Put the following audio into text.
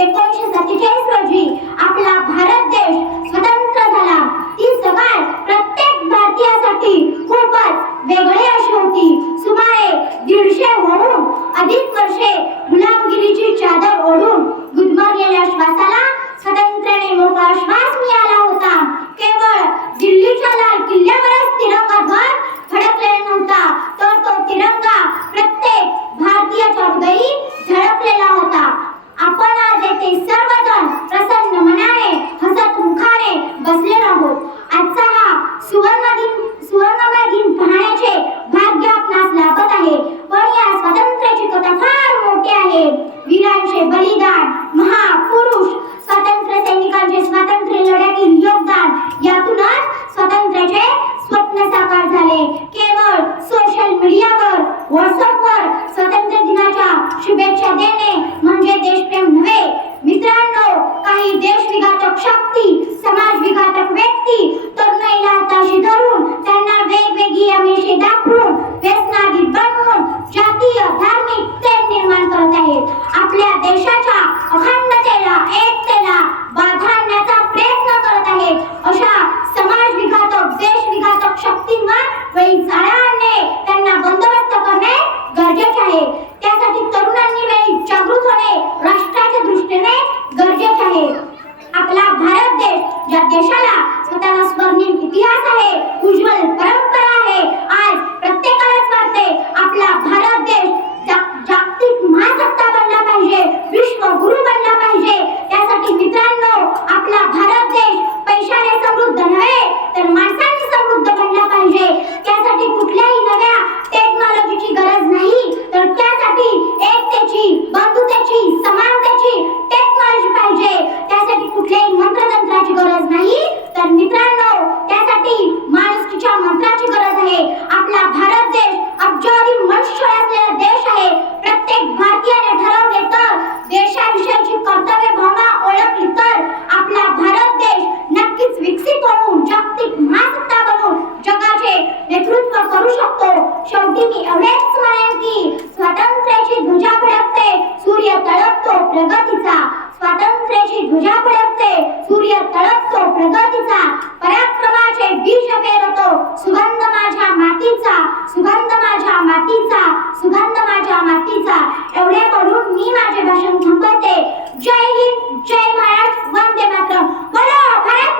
एकोणीशे सत्तेचाळीस रोजी आपला भारत देश स्वतंत्र झाला. ती सकाळ प्रत्येक भारतीयासाठी खूपच वेगळी अशी होती. सुमारे दीडशे होऊन अधिक वर्षे वीरांचे बलिदान महापुरुष स्वातंत्र्य सैनिकांचे स्वातंत्र्य लढ्यातील योगदान यातूनच स्वातंत्र्याचे स्वप्न साकार झाले. केवळ सोशल मीडियावर व्हॉट्सअपवर स्वातंत्र्य दिनाच्या शुभेच्छा देणे म्हणजे देशप्रेम नव्हे. मित्रांनो काही देश विघातक शक्ती समाज विघातक व्यक्ती शेवटी मी एवढेच म्हणेन की स्वातंत्र्याची ध्वजा फडकते सूर्य तळपतो प्रगतीचा. स्वातंत्र्याची ध्वजा फडकते सूर्य तळपतो प्रगतीचा. पराक्रमाचे बीज पेरतो सुगंध माझ्या मातीचा सुगंध माझ्या मातीचा सुगंध माझ्या मातीचा. एवढे म्हणून मी माझे भाषण थांबवते. जय हिंद जय महाराष्ट्र वंदे मातरम. बोला भारत